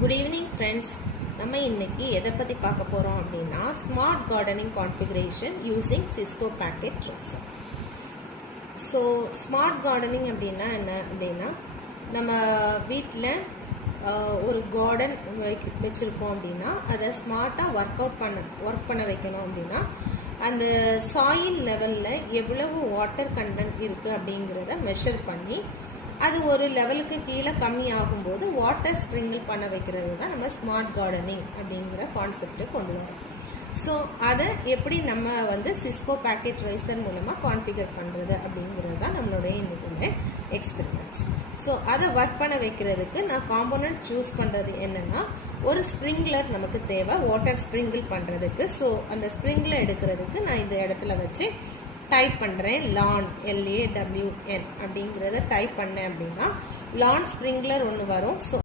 Good evening friends. நம்ம இன்னைக்கு எதை பத்தி பார்க்க போறோம் அப்படினா smart gardening configuration using Cisco packet trace. So smart gardening அப்படின்னா என்ன அப்படின்னா நம்ம வீட்டில் ஒரு கார்டன் வச்சுருக்கோம் அப்படின்னா அதை ஸ்மார்ட்டாக ஒர்க் பண்ண வைக்கணும் அப்படின்னா அந்த சாயில் லெவலில் எவ்வளவு வாட்டர் கண்டென்ட் இருக்குது அப்படிங்கிறத மெஷர் பண்ணி அது ஒரு லெவலுக்கு கீழே கம்மி ஆகும்போது வாட்டர் ஸ்ப்ரிங்கிள் பண்ண வைக்கிறது தான் நம்ம ஸ்மார்ட் கார்டனிங் அப்படிங்கிற கான்செப்டை கொண்டு வரோம். ஸோ அதை எப்படி நம்ம சிஸ்கோ பேக்கெட் ரைசர் மூலமாக கான்ஃபிகர் பண்ணுறது அப்படிங்கிறது தான் நம்மளுடைய இன்றைக்குள்ள எக்ஸ்பெரிமெண்ட்ஸ். ஸோ அதை ஒர்க் பண்ண வைக்கிறதுக்கு நான் காம்போனன்ட் சூஸ் பண்ணுறது என்னென்னா, ஒரு ஸ்ப்ரிங்க்லர் நமக்கு தேவை வாட்டர் ஸ்ப்ரிங்கிள் பண்ணுறதுக்கு. ஸோ அந்த ஸ்ப்ரிங்க்லர் எடுக்கிறதுக்கு நான் இந்த இடத்துல வச்சு டைப் பண்ணுறேன் லான் LAWN அப்படிங்கிறத டைப் பண்ணேன் அப்படின்னா லான் ஸ்ப்ரிங்க்லர் ஒன்று வரும். ஸோ